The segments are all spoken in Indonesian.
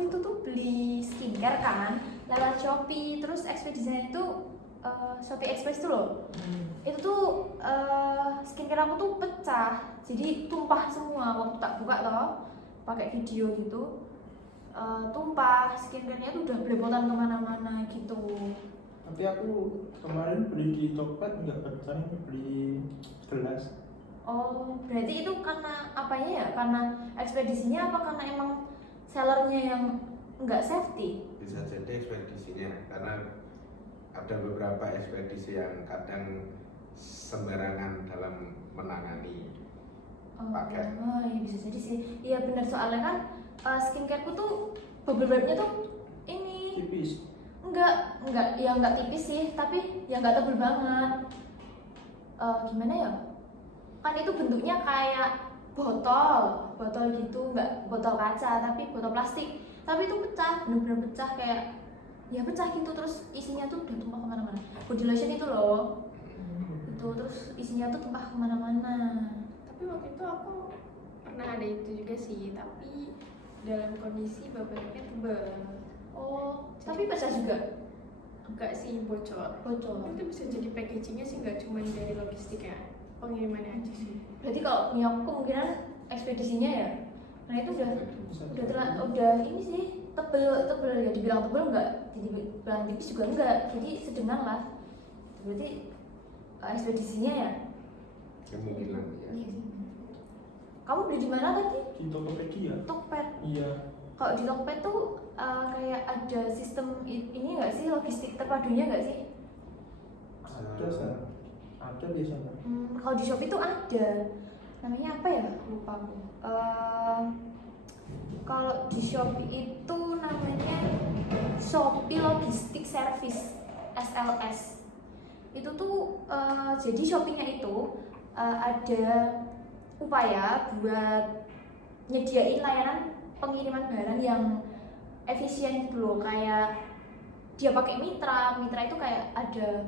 aku itu tuh beli skincare kan lewat Shopee, terus ekspedisinya itu Shopee Express tuh loh. Itu tuh skincare aku tuh pecah, jadi tumpah semua waktu tak buka loh, pakai video gitu. Tumpah, skincarenya tuh udah belepotan kemana-mana gitu. Tapi aku kemarin beli di Tokped nggak pecah, beli gelas. Oh, berarti itu karena apanya ya? Karena ekspedisinya apa karena emang sellernya yang nggak safety? Bisa jadi ekspedisinya, karena ada beberapa ekspedisi yang kadang sembarangan dalam menangani paket. Oh, ya bisa jadi sih. Iya benar, soalnya kan skincareku tuh bubble wrapnya tuh ini Tipis. enggak ya enggak tipis sih, tapi ya enggak tebel banget. Gimana ya? Kan itu bentuknya kayak botol gitu, enggak botol kaca tapi botol plastik. Tapi itu pecah, bener-bener pecah kayak ya pecah gitu, terus isinya tuh udah tumpah kemana-mana. Body lotion itu loh, itu terus isinya tuh tumpah kemana-mana. Tapi waktu itu aku pernah ada itu juga sih, tapi dalam kondisi babaknya tebal. Oh, tapi pecah juga. Enggak sih, bocor. Itu bisa jadi packagingnya sih, nggak cuma dari logistik ya, pengirimannya aja sih. Berarti kalau punya aku kemungkinan ekspedisinya ya. Nah itu udah ini sih tebel ya, dibilang tebel enggak, jadi bilang tipis juga enggak, jadi sedang lah. Berarti ekspedisinya ya. Kemungkinan ya. Iya sih. Kamu beli di mana tadi? Di Tokopedia. Tokped. Iya. Kalau di Tokped tuh kayak ada sistem ini nggak sih, logistik terpadunya nggak sih? Ada sih. Ada biasanya. Kalau di Shopee tuh ada, namanya apa ya? Lupa aku. Kalau di Shopee itu namanya Shopee Logistic Service (SLS). Itu tuh jadi Shopee-nya itu ada upaya buat nyediain layanan pengiriman barang yang efisien gitu loh, kayak dia pakai mitra itu kayak ada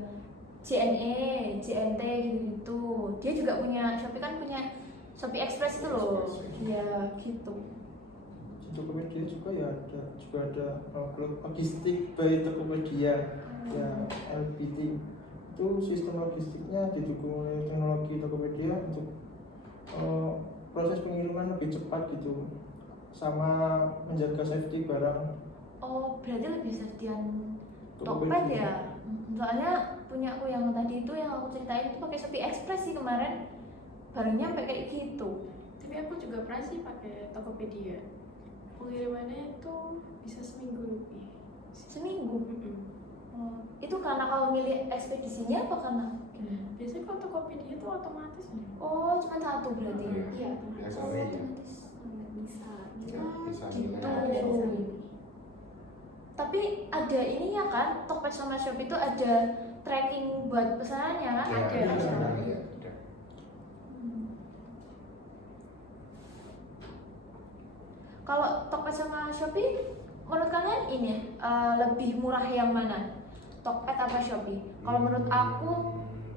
JNE, JNT gitu. Dia juga punya, Shopee kan punya Shopee Express itu loh. Iya gitu. Di Tokopedia juga ya ada logistik by Tokopedia ya, LPT. Itu sistem logistiknya didukung oleh teknologi Tokopedia untuk proses pengiriman lebih cepat gitu, sama menjaga safety barang. Oh, berarti lebih safetyan Tokped ya? Soalnya punya aku yang tadi itu yang aku ceritain itu pakai Shopee Express sih kemarin, barangnya sampai kayak gitu. Tapi aku juga pernah sih pakai Tokopedia. Pengirimannya itu bisa seminggu lebih. Seminggu? Oh, itu karena kalau milih ekspedisinya apa karena gimana? Biasanya kalau Tokopedia itu otomatis nih. Oh, cuma satu berarti? Iya. Biasanya Oh, ya. otomatis. Nggak bisa. Bisa Gitu. nilai. Tapi ada ininya kan, Tokped sama Shopee itu ada tracking buat pesanannya kan? Ya, Ada. ya. Kalau Tokped sama Shopee, menurut kalian ini lebih murah yang mana? Tokped apa Shopee? Kalau menurut aku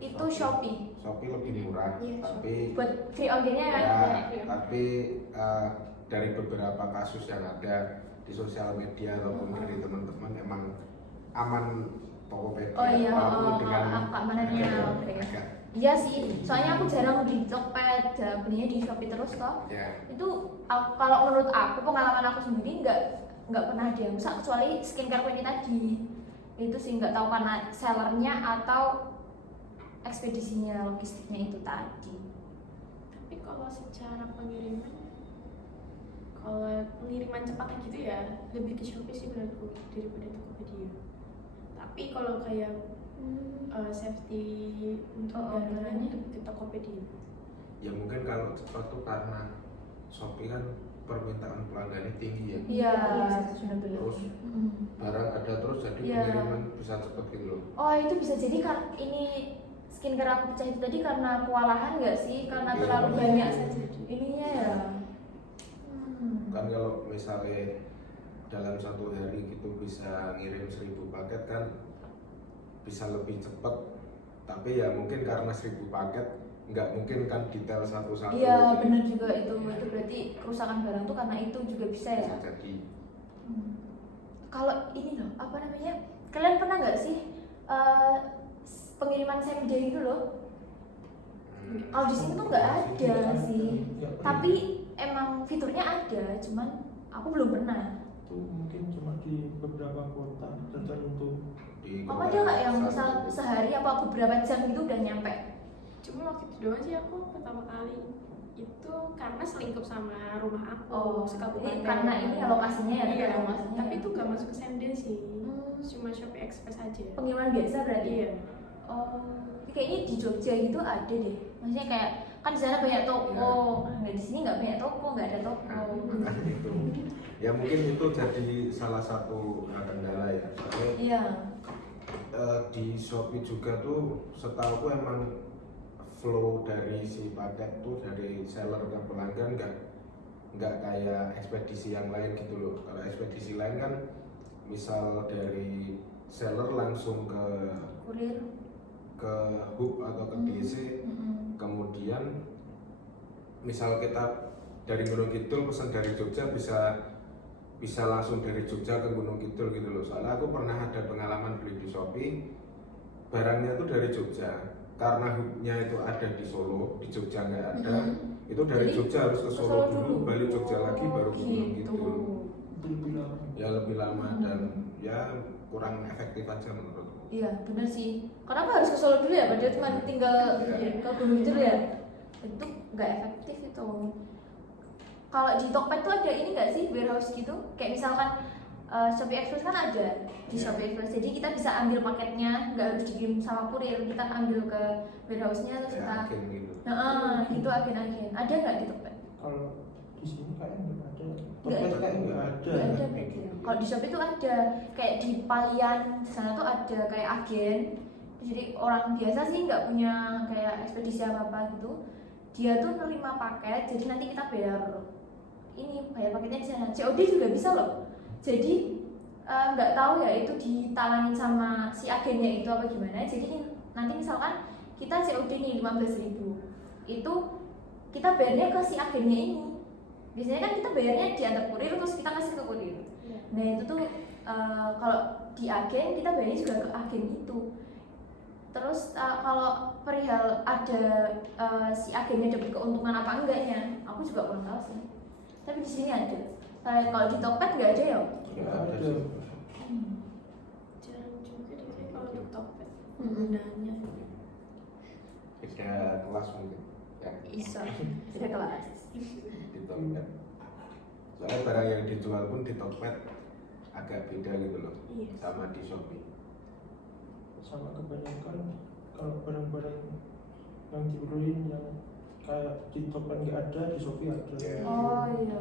itu Shopee. Shopee lebih murah, Iya, tapi Buat free ongkirnya kan? ya, tapi dari beberapa kasus yang ada di sosial media ataupun dari teman-teman emang aman Tokopedia. Oh iya, walaupun dengan keamanannya oke. agak Iya sih, soalnya aku jarang beli di Tokped, jarang belinya di Shopee terus toh. ya. Itu kalau menurut aku, pengalaman aku sendiri nggak pernah ada yang rusak kecuali skincare ini tadi. Itu sih nggak tahu karena sellernya atau ekspedisinya, logistiknya itu tadi. Tapi kalau secara pengiriman, kalau pengiriman cepat kayak gitu ya lebih ke Shopee sih menurutku daripada Tokopedia. Tapi kalau kayak safety untuk barangannya lebih ke Tokopedia. Ya mungkin kalau cepat tuh karena Shopee kan permintaan pelanggannya tinggi ya. Iya, benar-benar. Terus barang ada terus jadi Iya. pengiriman bisa cepat gitu loh. Oh itu bisa jadi ini skincare aku pecah itu tadi karena kewalahan nggak sih? Karena Iya, terlalu iya. banyak saja ininya ya. Kan kalau misalnya dalam satu hari gitu bisa ngirim 1000 paket kan bisa lebih cepat, tapi ya mungkin karena 1000 paket nggak mungkin kan detail satu-satu. Iya benar juga itu berarti kerusakan barang tuh karena itu juga bisa ya. Bisa jadi. Kalau ini loh, apa namanya? Kalian pernah nggak sih pengiriman same day itu loh? Kalau di sini tuh nggak ada sih. Tapi emang fiturnya ada, cuman aku belum pernah. Itu mungkin cuma di beberapa kota tertentu. Kamu ada nggak yang misal sehari apa beberapa jam gitu udah nyampe? Cuma waktu itu doang sih aku pertama kali itu karena selingkup sama rumah aku sekabupaten. Karena ini ya lokasinya ya, Iya, lokasinya. tapi itu gak masuk ke Senden sih. Hmm. Cuma Shopee Express aja. Pengiriman biasa berarti. Iya. Oh, kayaknya di Jogja gitu ada deh. Maksudnya kayak kan di sana banyak toko, nah di sini nggak banyak toko, nggak ada toko. Nah, itu ya mungkin itu jadi salah satu kendala ya. Soalnya Iya. di Shopee juga tuh setahuku emang flow dari si paket tuh dari seller ke pelanggan nggak kayak ekspedisi yang lain gitu loh. Kalau ekspedisi lain kan misal dari seller langsung Kurir. ke hub atau ke DC, kemudian misal kita dari Gunung Kidul pesan dari Jogja bisa langsung dari Jogja ke Gunung Kidul gitu loh. Soalnya aku pernah ada pengalaman beli di Shopee, barangnya tuh dari Jogja, karena hubnya itu ada di Solo, di Jogja nggak ada. Itu dari Jadi, Jogja harus ke Solo dulu, balik Jogja lagi baru ke Gunung Kidul. Itu lebih lama. Ya lebih lama dan ya kurang efektif aja menurutku. Iya, bener sih. Kenapa harus ke Solo dulu ya? Padahal cuma tinggal ke Gunung Kidul ya. Itu nggak efektif itu. Kalau di Tokped tuh ada ini nggak sih warehouse gitu? Kayak misalkan Shopee Express kan ada di Shopee Express. Jadi kita bisa ambil paketnya, nggak harus dikirim sama kurir. Kita ambil ke warehouse-nya terus kita. Ya, agen gitu. Gitu agen-agen. Ada nggak di Tokped? Kalau di sini kayaknya nggak ada. Nggak Topet ada. kayaknya nggak ada. Nggak ada berarti ya. Kalau di Shopee tuh ada, kayak di Palian di sana tuh ada kayak agen. Jadi orang biasa sih nggak punya kayak ekspedisi apa gitu. Dia tuh nerima paket, jadi nanti kita bayar paketnya di sana. COD juga bisa loh. Jadi nggak tahu ya itu ditalangin sama si agennya itu apa gimana. Jadi nanti misalkan kita COD nih 15.000, itu kita bayarnya ke si agennya ini. Biasanya kan kita bayarnya diantar kurir terus kita kasih ke kurir. Nah itu tuh kalau di agen kita bayarnya juga ke agen itu. Terus kalau perihal ada si agennya dapat keuntungan apa enggaknya, aku juga kurang tahu sih. Tapi di sini ada. Kalau di Tokped nggak ada ya? Nggak ada. Jarang juga deh saya kalau untuk Tokped penggunaannya. Beda kelas mungkin ya Bisa. Beda kelas. di Tokped. Soalnya barang yang dijual pun di Tokped agak beda gitu loh Iya. sama di Shopee. Sama kebanyakan kalau barang-barang yang dibeliin yang kayak di Tokped nggak ada, di Shopee ada. Oh iya.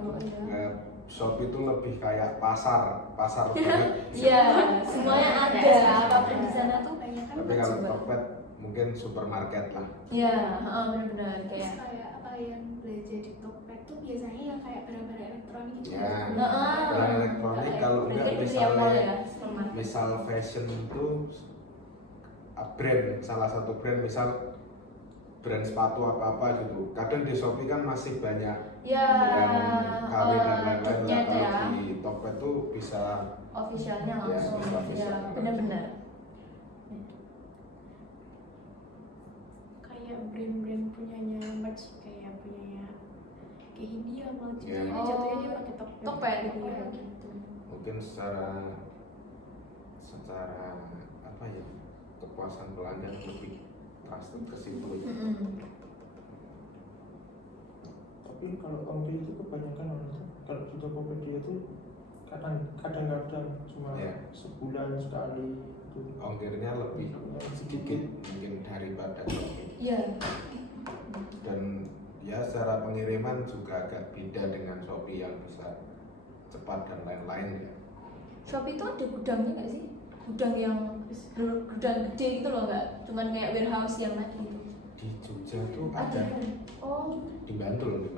Nah, Shopee itu lebih kayak pasar banget. Iya, semuanya ada. Apapun di sana tuh Banyak kan Tapi kalau coba. Tokped mungkin supermarket lah. Iya, benar-benar Terus kayak. kayak apa yang belanja di Tokped tuh biasanya yang kayak barang-barang elektronik gitu. Ya, Heeh. barang elektronik kalau enggak Mungkin di mall misalnya ya, supermarket. misal fashion itu brand, salah satu brand misal brand sepatu apa-apa gitu. Kadang di Shopee kan masih banyak Ya, yang KW dan lain-lain. dotnya Nah, ada ya. kalau di Tokped tuh bisa Officialnya Ya, langsung. bisa Ya, official. benar-benar. kayak brand-brand punyanya merch kayak punyanya kayak Hindia malah Ya. ini jatuhnya dia pakai Tokped. Tokped. Iya. Gitu. mungkin secara apa ya, kepuasan pelanggan lebih trusted ke situ ya. Tapi kalau ongkir itu kebanyakan orang kalau di Tokopedia itu kadang-kadang cuma Ya. sebulan sekali itu Ongkirnya lebih sedikit mungkin daripada Shopee. Iya. Dan ya secara pengiriman juga agak beda dengan Shopee yang bisa cepat dan lain-lain ya. Shopee itu ada gudangnya nggak sih? Gudang yang gudang gede gitu loh, nggak? Cuman kayak warehouse yang tadi gitu. Di Jogja tuh ada, Oh, di Bantul.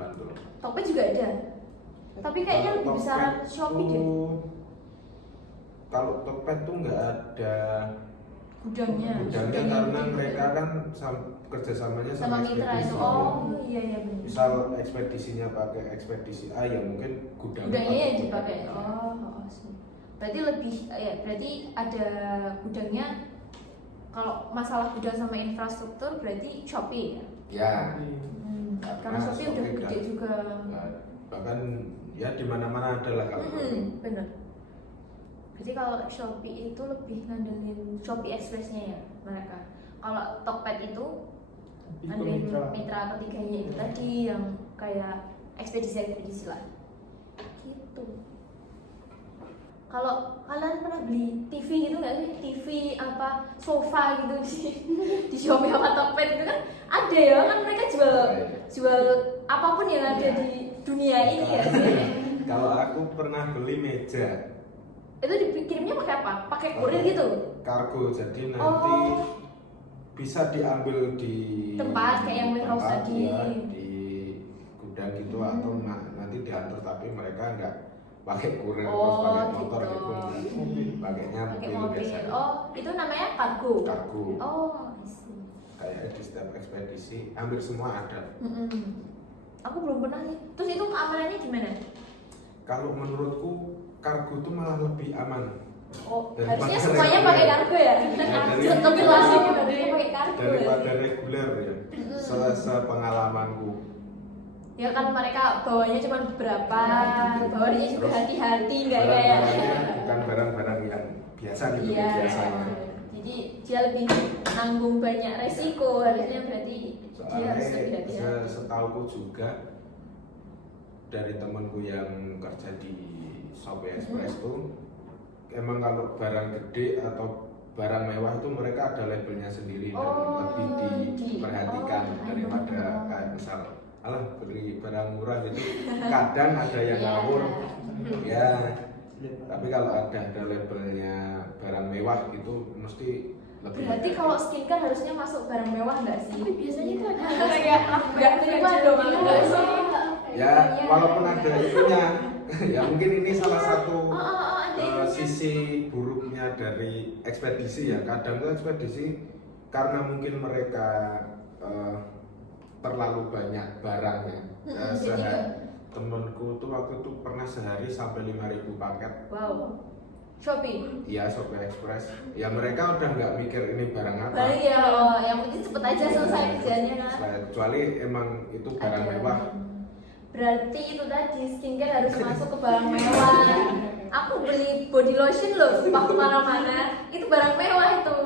Tokped juga ada. Tapi kayaknya lebih Kalau besaran Tokped Shopee deh. tuh- Kalau Tokped tuh nggak ada Gudangnya. gudangnya karena mereka kan kerjasamanya sama mitra itu. ekspedisi. Oh iya iya benar. Misal ekspedisinya pakai ekspedisi A, ya mungkin gudangnya Gudangnya yang pakai dipakai. gudang A. Oh sih. Berarti lebih ya berarti ada gudangnya. Kalau masalah gudang sama infrastruktur berarti Shopee ya. Ya. Karena Shopee udah Shopee gede juga. Nah, bahkan ya di mana-mana ada lah kalau Bener. Berarti kalau Shopee itu lebih ngandelin Shopee Express-nya ya mereka. Kalau Tokped itu Lebih ke ngandelin mitra. mitra ketiganya itu tadi yang kayak ekspedisi lah. Gitu. Kalau kalian pernah beli TV gitu nggak sih? TV apa sofa gitu di Shopee apa Tokped itu kan ada ya kan mereka jual apapun yang ada di dunia ini ya sih. Kalau aku pernah beli meja Itu dikirimnya pakai apa? Pakai kurir gitu? kargo, jadi nanti Oh. bisa diambil di Tempat kayak yang warehouse tempat, tadi. ya, di gudang gitu atau nanti diantar, tapi mereka nggak pakai kurir terus Oh, pakai motor gitu. gitu, pakainya Pakai mobil mobil. biasanya. Oh, itu namanya kargo. Kargo. Oh, I see. Kayak di setiap ekspedisi hampir semua ada. Aku belum pernah sih. Terus itu keamanannya gimana? Kalau menurutku kargo tuh malah lebih aman Oh, Daripada harusnya semuanya reguler. pakai kargo ya? dari- Spekulasi gitu, dari pakai kargo ya? daripada reguler ya. Sepengalamanku. Ya kan mereka bawanya cuma beberapa, bawanya juga Terus hati-hati, nggak kayak. Barang-barangnya bukan barang-barang yang biasa gitu Iya. biasanya. Jadi dia lebih nanggung banyak resiko, harusnya berarti dia harus lebih Soalnya hati-hati. setauku juga dari temanku yang kerja di Shopee Express tuh emang kalau barang gede atau barang mewah itu mereka ada labelnya sendiri dan Oh, lebih diperhatikan oh, daripada kayak misal alah beli barang murah gitu kadang ada yang Iya. ngawur ya, tapi kalau ada labelnya barang mewah gitu mesti lebih Berarti kalau skincare harusnya masuk barang mewah nggak sih? Tapi biasanya tuh ada Kayak nggak terima dong nggak sih? ya walaupun ada itunya ya mungkin ini salah satu ada itunya. sisi buruknya dari ekspedisi ya. Kadang tuh ekspedisi karena mungkin mereka terlalu banyak barangnya. Temenku tuh waktu itu pernah sehari sampai 5.000 paket. Wow. Shopee. Iya, Shopee Express. Ya mereka udah nggak mikir ini barang apa. Balik ya, oh, yang penting cepet aja selesai kerjanya kan. Kecuali emang itu barang Ada. mewah. Berarti itu tadi skincare harus masuk ke barang mewah. Aku beli body lotion loh, sumpah kemana-mana. Itu barang mewah itu.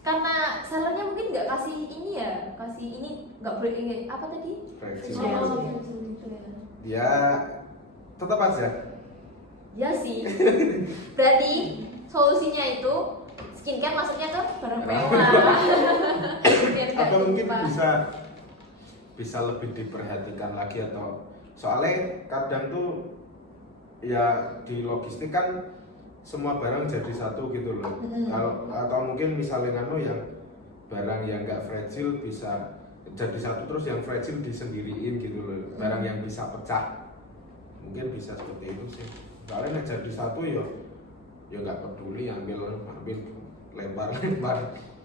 Karena sellernya mungkin nggak kasih ini ya, kasih ini nggak boleh ini apa tadi? Fragile. Oh, gitu ya. Ya tetap aja. Ya sih. Berarti solusinya itu skincare masuknya ke barang mewah. Biar nggak Atau mungkin lupa. bisa lebih diperhatikan lagi, atau soalnya kadang tuh ya di logistik kan semua barang jadi satu gitu loh. Atau mungkin misalnya yang barang yang nggak fragile bisa jadi satu, terus yang fragile disendiriin gitu loh, barang yang bisa pecah mungkin bisa seperti itu sih. Soalnya nggak jadi satu ya nggak peduli, ambil lempar.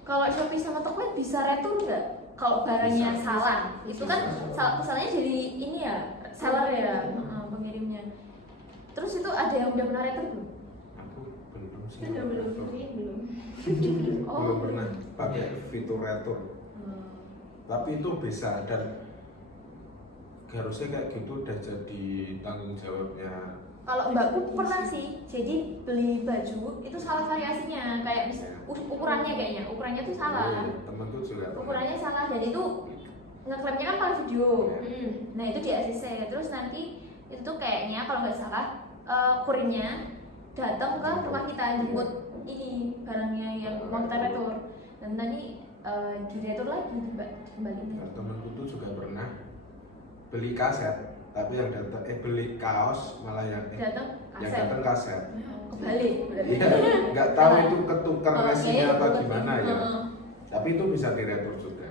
Kalau Shopee sama Tokped bisa retur nggak? Kalau barangnya Bisa. salah, itu kan salahnya jadi ini ya, seller ya, pengirimnya. Terus itu ada yang udah pernah retur belum? Aku belum sih. belum. Belum pernah pakai fitur retur. Tapi itu bisa, dan harusnya kayak gitu udah jadi tanggung jawabnya. Kalau mbakku pernah sih, jadi beli baju itu salah variasinya, kayak ukurannya kayaknya, ukurannya tuh salah. Temanku juga pernah. Ukurannya salah dan itu ngeklaimnya kan pakai video. Nah itu di ACC, terus nanti itu tuh kayaknya kalau nggak salah kurirnya datang ke rumah kita jemput ini barangnya yang mau kita retur, dan nanti diretur lagi kembali. Nah, temanku tuh juga pernah beli kaset, tapi yang datang beli kaos malah yang Datang yang kaset. datang kaset. Kebalik berarti. Iya, nggak tahu itu ketukar Oh, resinya kayaknya apa ketukar. gimana ya. Heeh. Tapi itu bisa diretur juga.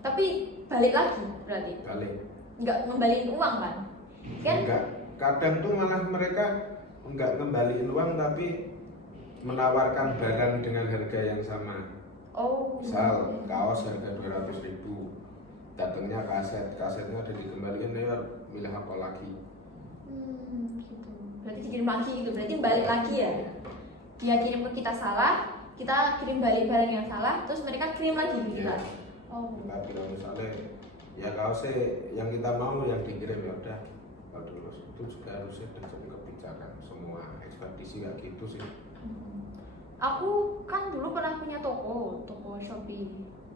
Tapi balik lagi berarti Balik. nggak ngembaliin uang kan? Kan? Enggak, kadang tuh malah mereka enggak ngembaliin uang tapi menawarkan barang dengan harga yang sama. Oh. Misal kaos harga 200.000, datangnya kasetnya udah dikembalikan, ya milih apa lagi? Gitu. Berarti dikirim lagi gitu. Berarti balik lagi ya. Dia kirim ke kita salah, kita kirim balik barang yang salah, terus mereka kirim lagi ke kita. Iya. Oh. Kita bilang misalnya ya kaosnya yang kita mau yang dikirim, ya udah. Kalau dulu itu juga harusnya jadi kebijakan semua ekspedisi kayak gitu sih. Aku kan dulu pernah punya toko Shopee,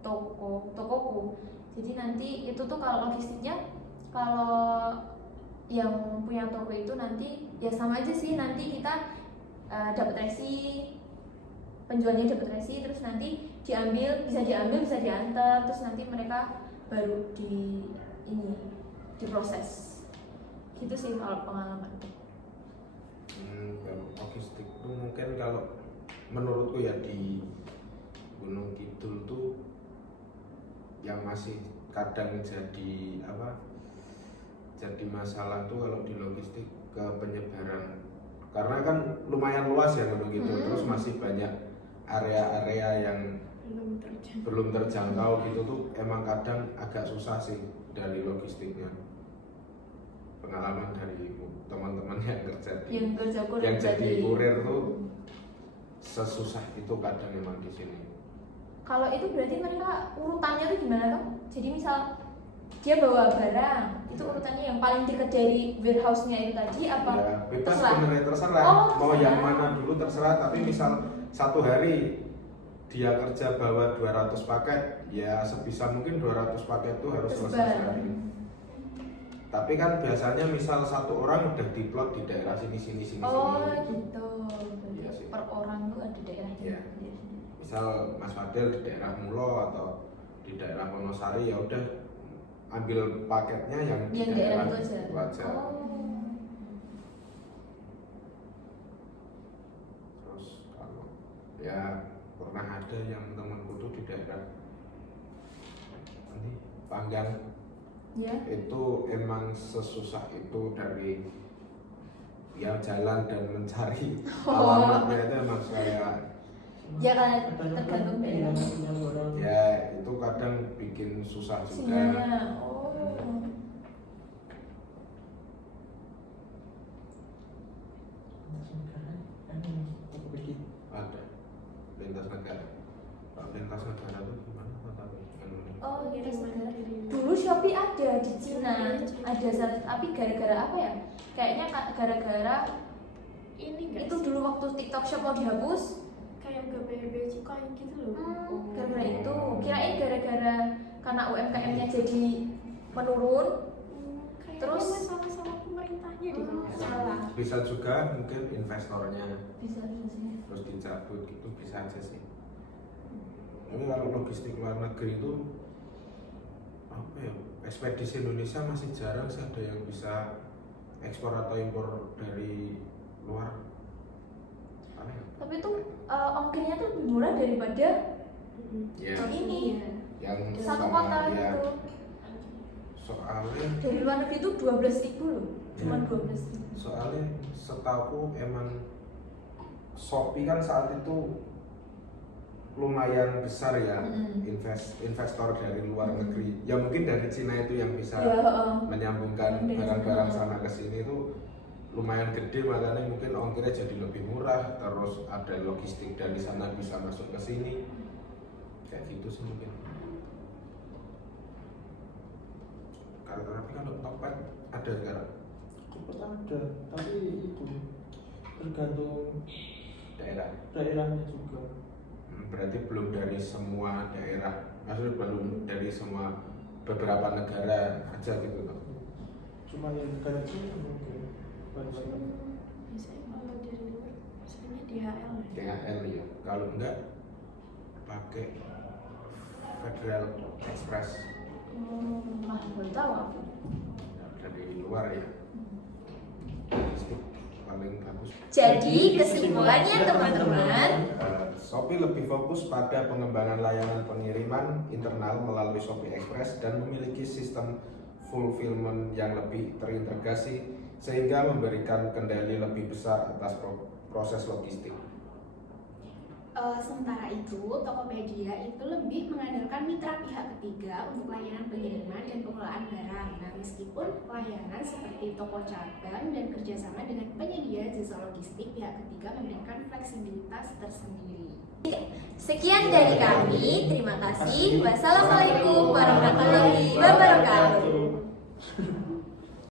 tokoku. Jadi nanti itu tuh kalau logistiknya, kalau yang punya toko itu nanti ya sama aja sih, nanti kita dapat resi, penjualnya dapat resi, terus nanti bisa diambil bisa diantar, terus nanti mereka baru diproses. Gitu sih kalau pengalaman. Kalau logistik tuh mungkin kalau menurutku ya di Gunung Kidul tuh yang masih kadang jadi masalah tuh kalau di logistik ke penyebaran, karena kan lumayan luas ya Gunung Kidul, terus masih banyak area-area yang belum terjangkau gitu tuh, emang kadang agak susah sih dari logistiknya. Pengalaman dari teman-teman yang jadi kurir tuh sesusah itu kadang memang di sini. Kalau itu berarti mereka urutannya tuh gimana tuh? Jadi misal dia bawa barang, itu urutannya yang paling dekat dari warehouse-nya itu tadi apa? Ya, bebas sebenarnya, terserah. Mau yang mana dulu terserah, tapi misal satu hari dia kerja bawa 200 paket, ya sebisa mungkin 200 paket itu harus selesai sehari. Tapi kan biasanya misal satu orang udah diplot di daerah sini. Oh gitu. Iya sih. Per orang tuh ada daerahnya. Iya. Misal Mas Fadil di daerah Mulo atau di daerah Wonosari, ya udah ambil paketnya yang di daerah itu aja. Oh. Terus kalau ya pernah ada yang temanku tuh di daerah ini Panggang. Ya. Itu emang sesusah itu dari ya jalan dan mencari alamatnya itu emang saya Ya kan tergantung daerah. ya itu kadang bikin susah juga. Sinyalnya. Oh. Ada lintas negara. Pak, lintas negara itu gimana Pak? Oh, dulu Shopee ada di Cina, tapi gara-gara apa ya? Kayaknya gara-gara ini enggak itu dulu waktu TikTok Shop mau dihapus. kayak gak bayar bea cukai gitu loh. Gara-gara itu, kirain gara-gara karena UMKM-nya jadi menurun. Kayaknya Terus masalah sama pemerintahnya deh kalau nggak salah. Bisa juga mungkin investornya Bisa sih. terus dicabut gitu, bisa aja sih. Tapi kalau logistik luar negeri itu apa ya, ekspedisi Indonesia masih jarang sih ada yang bisa ekspor atau impor dari luar. Tapi itu ongkirnya tuh lebih murah daripada Ya, ini. yang Satu sama kota ya, gitu. soalnya Dari luar negeri itu 12.000 loh. Cuman Ya. 12.000. soalnya setahu emang Shopee kan saat itu lumayan besar ya, investor dari luar negeri. Ya mungkin dari Cina itu yang bisa menyambungkan barang-barang sana ke sini itu lumayan gede, makanya mungkin ongkirnya jadi lebih murah, terus ada logistik dari sana bisa masuk ke sini. Kayak gitu sih mungkin. Tapi kalau Tokped ada sekarang? Cepat ada, tapi itu tergantung Daerahnya juga. Berarti belum dari semua daerah, maksudnya belum dari semua beberapa negara aja gitu toh. Cuma yang negara Cina mungkin banyak. Biasanya kalau dari luar biasanya DHL ya. DHL ya. Kalau enggak pakai Federal Express. Baru tahu aku. Dari luar ya. Logistik paling bagus. Jadi kesimpulannya teman-teman, Shopee lebih fokus pada pengembangan layanan pengiriman internal melalui Shopee Express dan memiliki sistem fulfillment yang lebih terintegrasi sehingga memberikan kendali lebih besar atas proses logistik. Sementara itu, Tokopedia itu lebih mengandalkan mitra pihak ketiga untuk layanan pengiriman dan pengelolaan barang. Nah, meskipun layanan seperti toko cabang dan kerjasama dengan penyedia jasa logistik, pihak ketiga memberikan fleksibilitas tersendiri. Sekian dari kami, terima kasih. Wassalamualaikum warahmatullahi wabarakatuh.